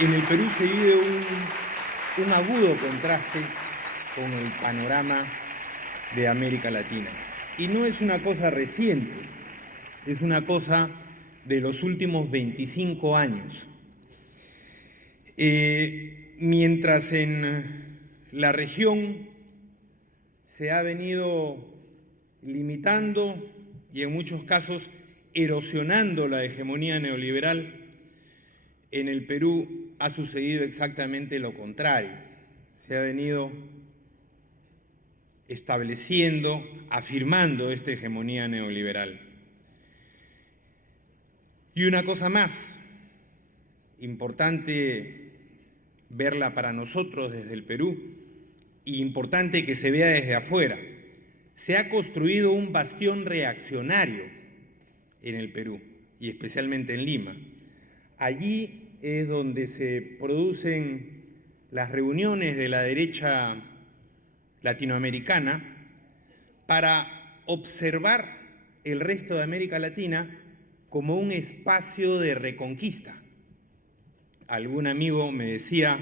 En el Perú se vive un agudo contraste con el panorama de América Latina. Y no es una cosa reciente, es una cosa de los últimos 25 años. Mientras en la región se ha venido limitando y en muchos casos erosionando la hegemonía neoliberal, en el Perú ha sucedido exactamente lo contrario. Se ha venido estableciendo, afirmando esta hegemonía neoliberal. Y una cosa más, importante verla para nosotros desde el Perú, y importante que se vea desde afuera, se ha construido un bastión reaccionario en el Perú, y especialmente en Lima. Allí es donde se producen las reuniones de la derecha latinoamericana para observar el resto de América Latina como un espacio de reconquista. Algún amigo me decía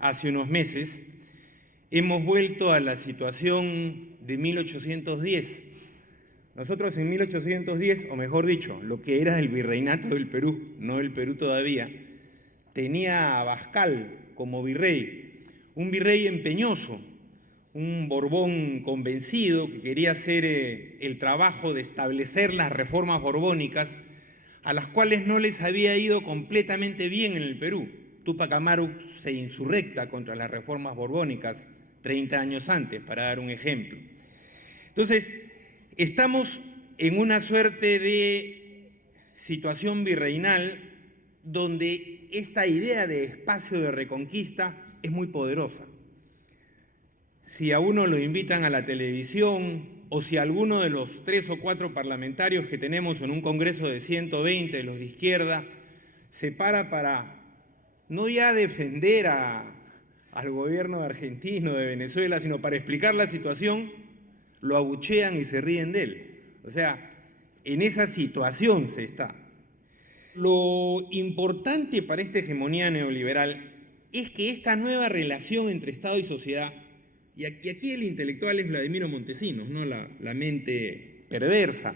hace unos meses, hemos vuelto a la situación de 1810. Nosotros en 1810, o mejor dicho, lo que era el virreinato del Perú, no el Perú todavía, tenía a Abascal como virrey, un virrey empeñoso, un Borbón convencido que quería hacer el trabajo de establecer las reformas borbónicas a las cuales no les había ido completamente bien en el Perú. Túpac Amaru se insurrecta contra las reformas borbónicas 30 años antes, para dar un ejemplo. Entonces, estamos en una suerte de situación virreinal donde esta idea de espacio de reconquista es muy poderosa. Si a uno lo invitan a la televisión o si alguno de los 3 o 4 parlamentarios que tenemos en un congreso de 120, de los de izquierda, se para no ya defender al gobierno argentino, de Venezuela, sino para explicar la situación, lo abuchean y se ríen de él. O sea, en esa situación se está. Lo importante para esta hegemonía neoliberal es que esta nueva relación entre Estado y sociedad, y aquí el intelectual es Vladimiro Montesinos, ¿no? La mente perversa,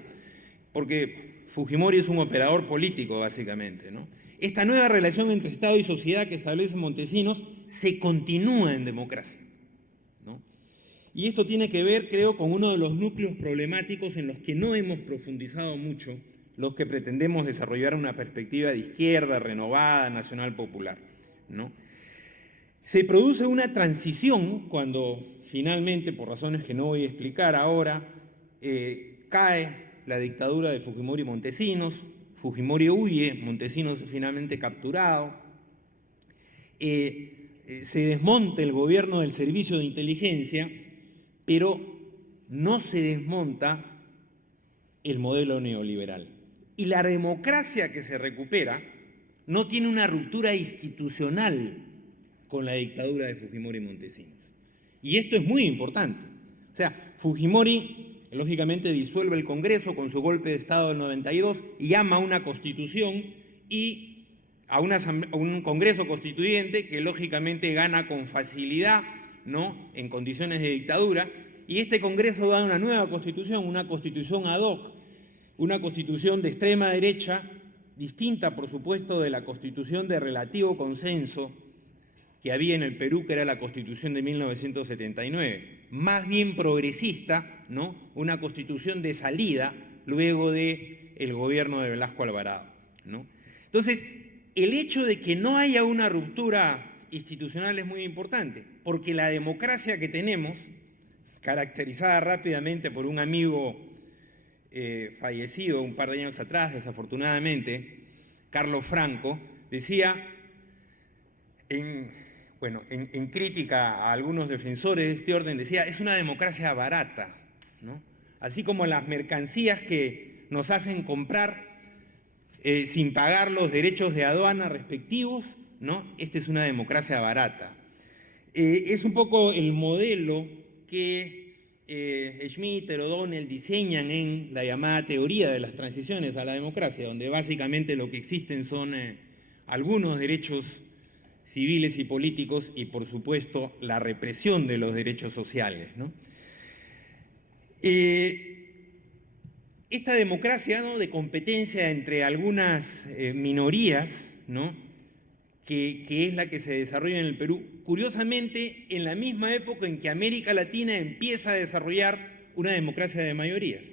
porque Fujimori es un operador político, básicamente, ¿no? Esta nueva relación entre Estado y sociedad que establece Montesinos se continúa en democracia, ¿no? Y esto tiene que ver, creo, con uno de los núcleos problemáticos en los que no hemos profundizado mucho los que pretendemos desarrollar una perspectiva de izquierda, renovada, nacional popular, ¿no? Se produce una transición cuando finalmente, por razones que no voy a explicar ahora, cae la dictadura de Fujimori y Montesinos, Fujimori huye, Montesinos es finalmente capturado, se desmonta el gobierno del servicio de inteligencia, pero no se desmonta el modelo neoliberal. Y la democracia que se recupera no tiene una ruptura institucional con la dictadura de Fujimori y Montesinos. Y esto es muy importante. O sea, Fujimori, lógicamente, disuelve el Congreso con su golpe de Estado del 92 y llama a una constitución y a un Congreso constituyente que, lógicamente, gana con facilidad, ¿no?, en condiciones de dictadura. Y este Congreso da una nueva constitución, una constitución ad hoc, una constitución de extrema derecha, distinta, por supuesto, de la constitución de relativo consenso que había en el Perú, que era la Constitución de 1979, más bien progresista, ¿no?, una constitución de salida luego del gobierno de Velasco Alvarado, ¿no? Entonces, el hecho de que no haya una ruptura institucional es muy importante, porque la democracia que tenemos, caracterizada rápidamente por un amigo fallecido un par de años atrás, desafortunadamente, Carlos Franco, decía, en crítica a algunos defensores de este orden, decía, es una democracia barata, ¿no? Así como las mercancías que nos hacen comprar sin pagar los derechos de aduana respectivos, ¿no? Esta es una democracia barata. Es un poco el modelo que Schmitter o O'Donnell diseñan en la llamada teoría de las transiciones a la democracia, donde básicamente lo que existen son algunos derechos civiles y políticos y, por supuesto, la represión de los derechos sociales, ¿no? Esta democracia, ¿no?, de competencia entre algunas minorías, ¿no?, que es la que se desarrolla en el Perú, curiosamente en la misma época en que América Latina empieza a desarrollar una democracia de mayorías.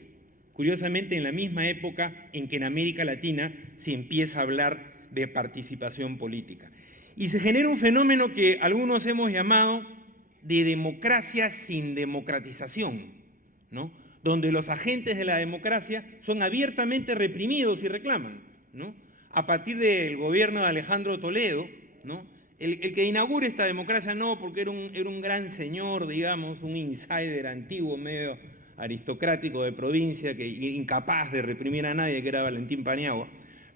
Curiosamente en la misma época en que en América Latina se empieza a hablar de participación política. Y se genera un fenómeno que algunos hemos llamado de democracia sin democratización, ¿no?, donde los agentes de la democracia son abiertamente reprimidos y reclaman, ¿no? A partir del gobierno de Alejandro Toledo, ¿no?, el que inaugura esta democracia no, porque era un gran señor, digamos, un insider antiguo, medio aristocrático de provincia, que incapaz de reprimir a nadie, que era Valentín Paniagua,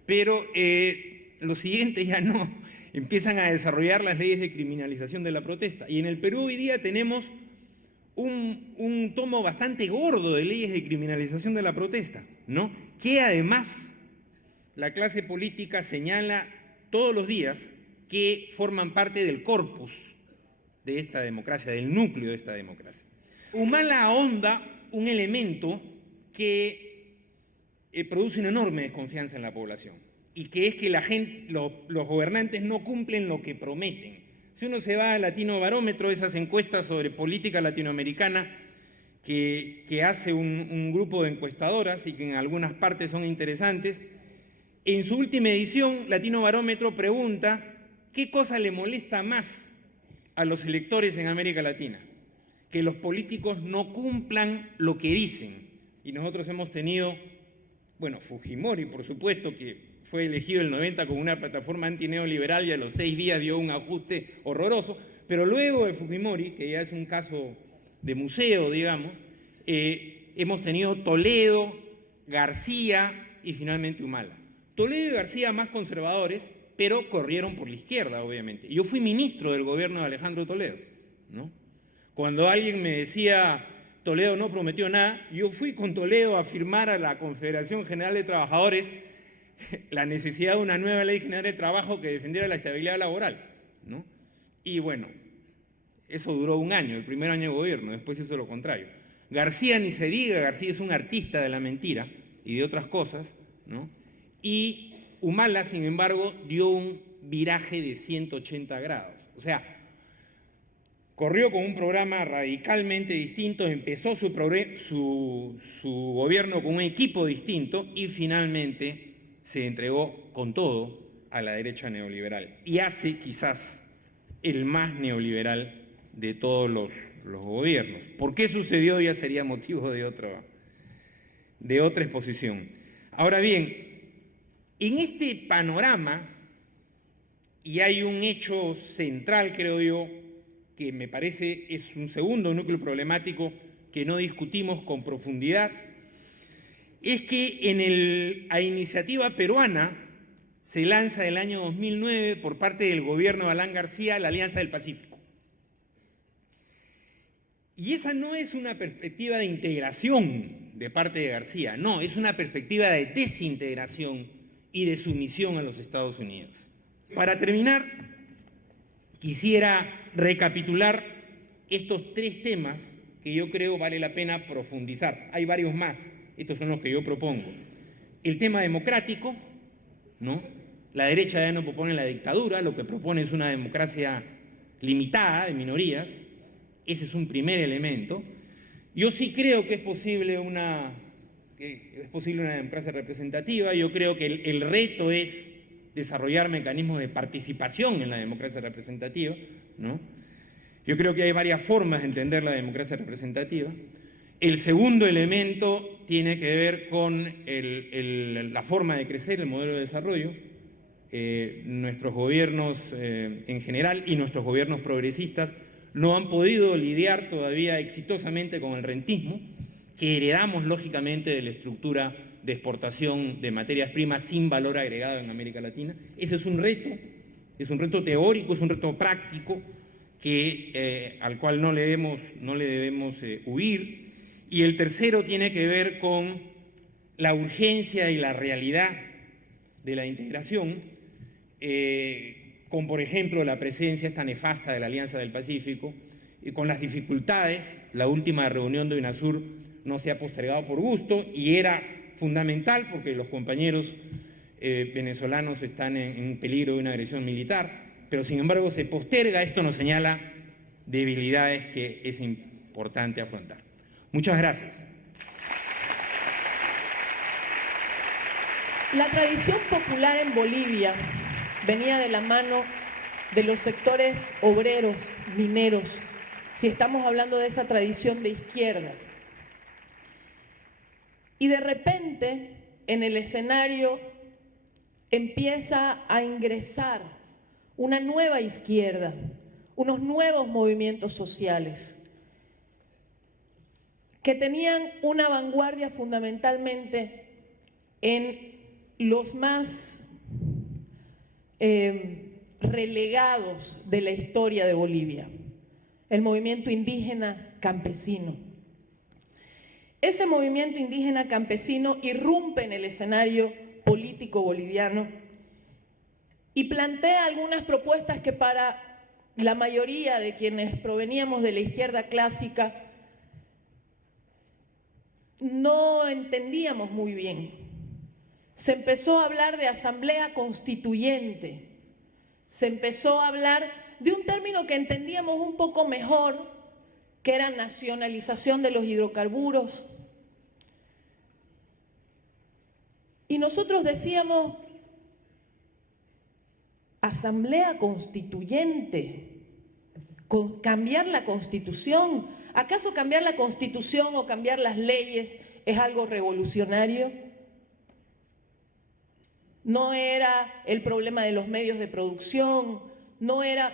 pero los siguientes ya no, empiezan a desarrollar las leyes de criminalización de la protesta. Y en el Perú hoy día tenemos un tomo bastante gordo de leyes de criminalización de la protesta, ¿no?, que además la clase política señala todos los días que forman parte del corpus de esta democracia, del núcleo de esta democracia. Humala ahonda un elemento que produce una enorme desconfianza en la población, y que es que los gobernantes no cumplen lo que prometen. Si uno se va al Latinobarómetro, esas encuestas sobre política latinoamericana que hace un grupo de encuestadoras y que en algunas partes son interesantes, en su última edición, Latinobarómetro pregunta qué cosa le molesta más a los electores en América Latina: que los políticos no cumplan lo que dicen. Y nosotros hemos tenido, bueno, Fujimori, por supuesto, que fue elegido en el 90 con una plataforma antineoliberal y a los 6 días dio un ajuste horroroso, pero luego de Fujimori, que ya es un caso de museo, digamos, hemos tenido Toledo, García y finalmente Humala. Toledo y García más conservadores, pero corrieron por la izquierda, obviamente. Yo fui ministro del gobierno de Alejandro Toledo, ¿no? Cuando alguien me decía Toledo no prometió nada, yo fui con Toledo a firmar a la Confederación General de Trabajadores la necesidad de una nueva ley general de trabajo que defendiera la estabilidad laboral, ¿no? Y bueno, eso duró un año, el primer año de gobierno, después hizo lo contrario. García ni se diga, García es un artista de la mentira y de otras cosas, ¿no? Y Humala, sin embargo, dio un viraje de 180 grados. O sea, corrió con un programa radicalmente distinto, empezó su gobierno con un equipo distinto y finalmente se entregó con todo a la derecha neoliberal. Y hace quizás el más neoliberal de todos los gobiernos. ¿Por qué sucedió? Ya sería motivo de otra exposición. Ahora bien, en este panorama, y hay un hecho central, creo yo, que me parece es un segundo núcleo problemático que no discutimos con profundidad, es que a iniciativa peruana se lanza el año 2009 por parte del gobierno de Alan García la Alianza del Pacífico. Y esa no es una perspectiva de integración de parte de García, no, es una perspectiva de desintegración y de sumisión a los Estados Unidos. Para terminar, quisiera recapitular estos 3 temas que yo creo vale la pena profundizar. Hay varios más, estos son los que yo propongo. El tema democrático, ¿no? La derecha ya no propone la dictadura, lo que propone es una democracia limitada de minorías. Ese es un primer elemento. Yo sí creo que es posible una democracia representativa. Yo creo que el reto es desarrollar mecanismos de participación en la democracia representativa, ¿no? Yo creo que hay varias formas de entender la democracia representativa. El segundo elemento tiene que ver con la forma de crecer, el modelo de desarrollo. Nuestros gobiernos en general y nuestros gobiernos progresistas no han podido lidiar todavía exitosamente con el rentismo, que heredamos lógicamente de la estructura de exportación de materias primas sin valor agregado en América Latina. Ese es un reto teórico, es un reto práctico al cual no le debemos huir. Y el tercero tiene que ver con la urgencia y la realidad de la integración, con por ejemplo la presencia esta nefasta de la Alianza del Pacífico, y con las dificultades. La última reunión de UNASUR no se ha postergado por gusto y era fundamental porque los compañeros venezolanos están en peligro de una agresión militar, pero sin embargo se posterga. Esto nos señala debilidades que es importante afrontar. Muchas gracias. La tradición popular en Bolivia venía de la mano de los sectores obreros, mineros, si estamos hablando de esa tradición de izquierda. Y de repente, en el escenario empieza a ingresar una nueva izquierda, unos nuevos movimientos sociales que tenían una vanguardia fundamentalmente en los más relegados de la historia de Bolivia, el movimiento indígena campesino. Ese movimiento indígena campesino irrumpe en el escenario político boliviano y plantea algunas propuestas que para la mayoría de quienes proveníamos de la izquierda clásica no entendíamos muy bien. Se empezó a hablar de asamblea constituyente, se empezó a hablar de un término que entendíamos un poco mejor, que era nacionalización de los hidrocarburos. Y nosotros decíamos, asamblea constituyente, cambiar la Constitución. ¿Acaso cambiar la Constitución o cambiar las leyes es algo revolucionario? No era el problema de los medios de producción, no era...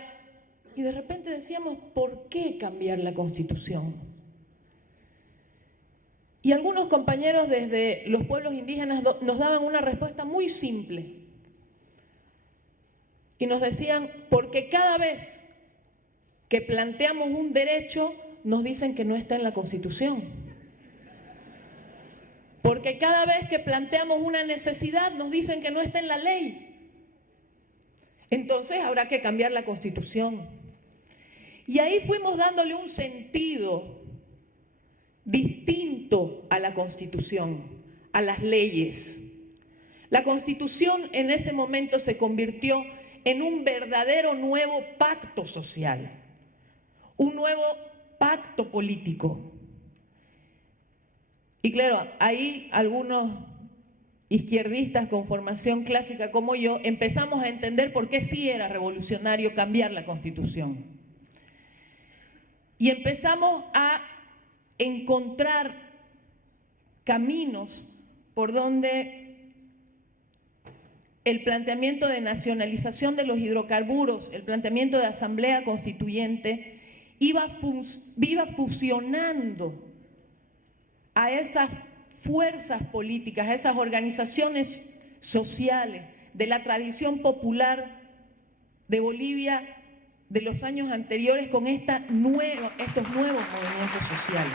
Y de repente decíamos, ¿por qué cambiar la Constitución? Y algunos compañeros desde los pueblos indígenas nos daban una respuesta muy simple. Y nos decían, porque cada vez que planteamos un derecho, nos dicen que no está en la Constitución. Porque cada vez que planteamos una necesidad, nos dicen que no está en la ley. Entonces habrá que cambiar la Constitución. Y ahí fuimos dándole un sentido distinto a la Constitución, a las leyes. La Constitución en ese momento se convirtió en un verdadero nuevo pacto social, un nuevo pacto político. Y claro, ahí algunos izquierdistas con formación clásica como yo empezamos a entender por qué sí era revolucionario cambiar la Constitución. Y empezamos a encontrar caminos por donde el planteamiento de nacionalización de los hidrocarburos, el planteamiento de asamblea constituyente, iba fusionando a esas fuerzas políticas, a esas organizaciones sociales de la tradición popular de Bolivia de los años anteriores con estos nuevos movimientos sociales.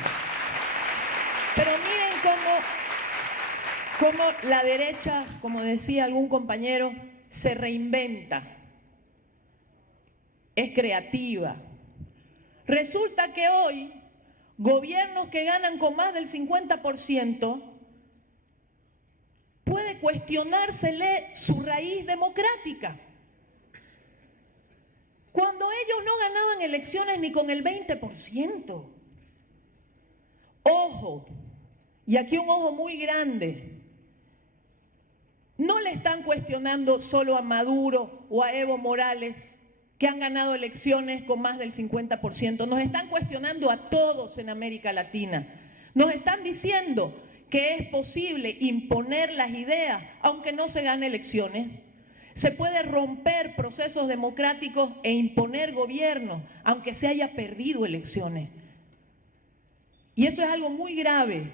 Pero miren cómo la derecha, como decía algún compañero, se reinventa, es creativa. Resulta que hoy gobiernos que ganan con más del 50% puede cuestionársele su raíz democrática. Cuando ellos no ganaban elecciones ni con el 20%. Ojo, y aquí un ojo muy grande. No le están cuestionando solo a Maduro o a Evo Morales, que han ganado elecciones con más del 50%. Nos están cuestionando a todos en América Latina. Nos están diciendo que es posible imponer las ideas, aunque no se gane elecciones. Se puede romper procesos democráticos e imponer gobiernos, aunque se haya perdido elecciones. Y eso es algo muy grave.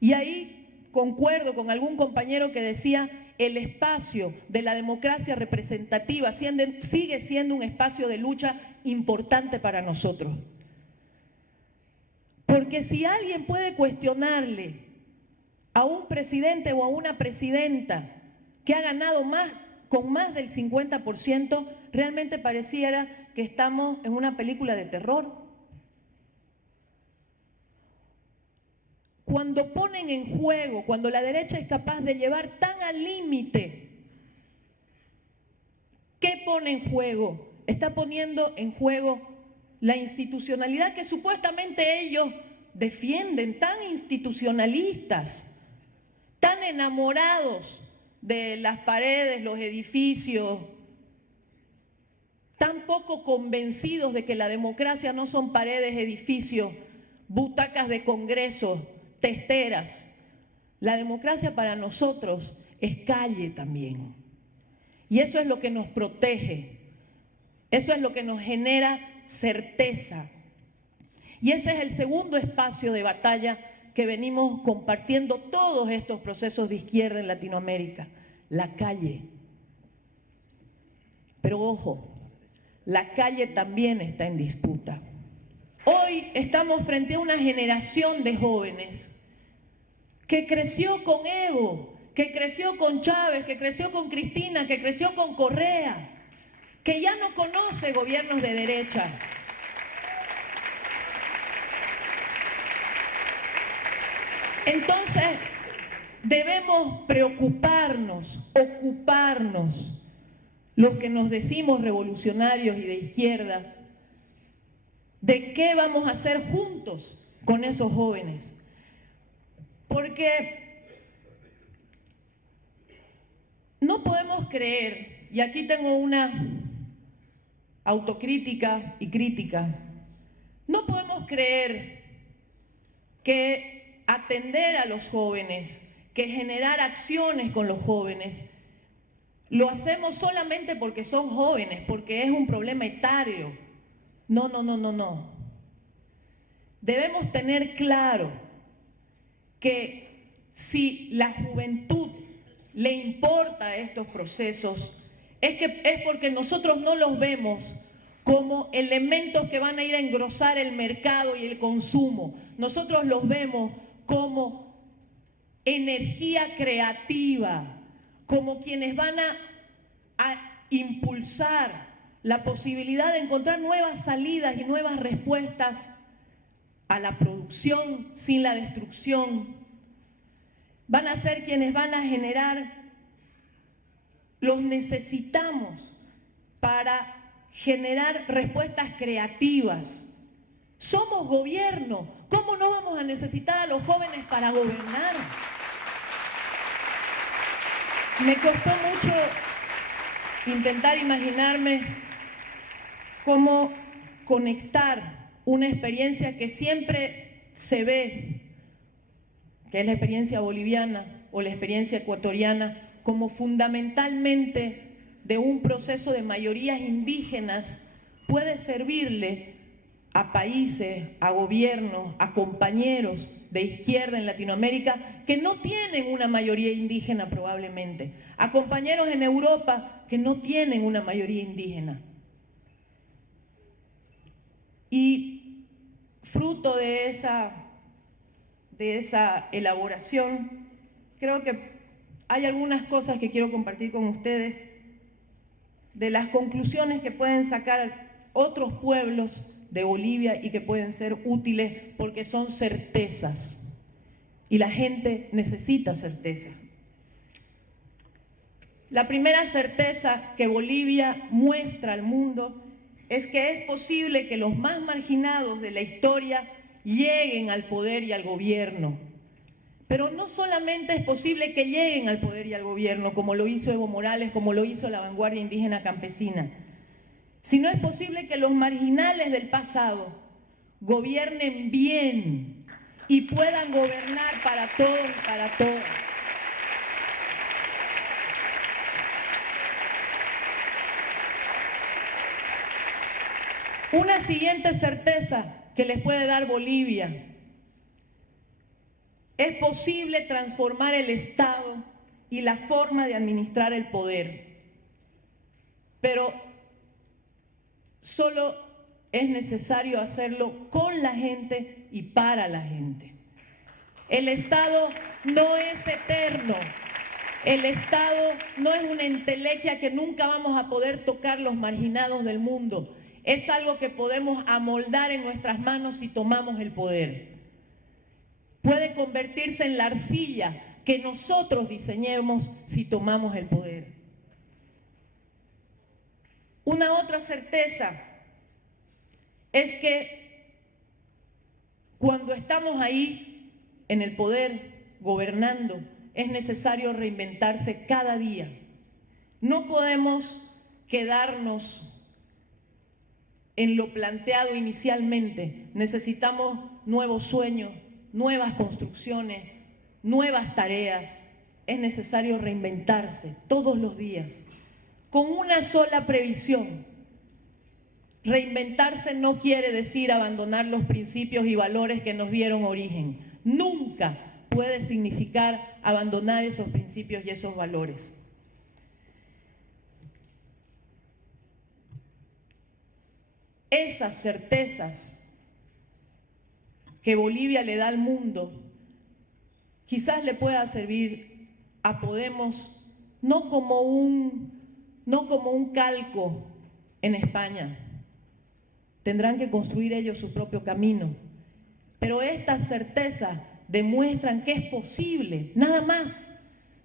Y ahí concuerdo con algún compañero que decía, el espacio de la democracia representativa sigue siendo un espacio de lucha importante para nosotros. Porque si alguien puede cuestionarle a un presidente o a una presidenta que ha ganado con más del 50%, realmente pareciera que estamos en una película de terror. Cuando ponen en juego, cuando la derecha es capaz de llevar tan al límite, ¿qué pone en juego? Está poniendo en juego la institucionalidad que supuestamente ellos defienden, tan institucionalistas, tan enamorados de las paredes, los edificios, tan poco convencidos de que la democracia no son paredes, edificios, butacas de congresos, testeras. La democracia para nosotros es calle también. Y eso es lo que nos protege, eso es lo que nos genera certeza. Y ese es el segundo espacio de batalla que venimos compartiendo todos estos procesos de izquierda en Latinoamérica, la calle. Pero ojo, la calle también está en disputa. Hoy estamos frente a una generación de jóvenes que creció con Evo, que creció con Chávez, que creció con Cristina, que creció con Correa, que ya no conoce gobiernos de derecha. Entonces, debemos preocuparnos, ocuparnos, los que nos decimos revolucionarios y de izquierda, de qué vamos a hacer juntos con esos jóvenes. Porque no podemos creer, y aquí tengo una autocrítica y crítica, no podemos creer que atender a los jóvenes, que generar acciones con los jóvenes, lo hacemos solamente porque son jóvenes, porque es un problema etario. No, no, no, no, no. Debemos tener claro que si la juventud le importa estos procesos, es porque nosotros no los vemos como elementos que van a ir a engrosar el mercado y el consumo. Nosotros los vemos como energía creativa, como quienes van a impulsar la posibilidad de encontrar nuevas salidas y nuevas respuestas a la producción sin la destrucción. Van a ser quienes van a generar, los necesitamos para generar respuestas creativas. Somos gobierno, ¿cómo no vamos a necesitar a los jóvenes para gobernar? Me costó mucho intentar imaginarme cómo conectar una experiencia que siempre se ve, que es la experiencia boliviana o la experiencia ecuatoriana, como fundamentalmente de un proceso de mayorías indígenas, puede servirle a países, a gobiernos, a compañeros de izquierda en Latinoamérica que no tienen una mayoría indígena probablemente, a compañeros en Europa que no tienen una mayoría indígena. Y fruto de esa elaboración, creo que hay algunas cosas que quiero compartir con ustedes de las conclusiones que pueden sacar otros pueblos de Bolivia y que pueden ser útiles porque son certezas y la gente necesita certezas. La primera certeza que Bolivia muestra al mundo es que es posible que los más marginados de la historia lleguen al poder y al gobierno. Pero no solamente es posible que lleguen al poder y al gobierno, como lo hizo Evo Morales, como lo hizo la vanguardia indígena campesina, sino es posible que los marginales del pasado gobiernen bien y puedan gobernar para todos y para todas. Una siguiente certeza que les puede dar Bolivia: es posible transformar el Estado y la forma de administrar el poder, pero solo es necesario hacerlo con la gente y para la gente. El Estado no es eterno. El Estado no es una entelequia que nunca vamos a poder tocar los marginados del mundo. Es algo que podemos amoldar en nuestras manos si tomamos el poder. Puede convertirse en la arcilla que nosotros diseñemos si tomamos el poder. Una otra certeza es que cuando estamos ahí en el poder, gobernando, es necesario reinventarse cada día. No podemos quedarnos en lo planteado inicialmente. Necesitamos nuevos sueños, nuevas construcciones, nuevas tareas. Es necesario reinventarse todos los días, con una sola previsión. Reinventarse no quiere decir abandonar los principios y valores que nos dieron origen. Nunca puede significar abandonar esos principios y esos valores. Esas certezas que Bolivia le da al mundo quizás le pueda servir a Podemos no como un calco en España. Tendrán que construir ellos su propio camino. Pero estas certezas demuestran que es posible, nada más.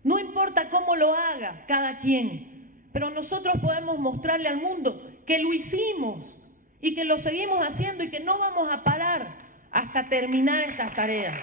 No importa cómo lo haga cada quien, pero nosotros podemos mostrarle al mundo que lo hicimos y que lo seguimos haciendo y que no vamos a parar hasta terminar estas tareas.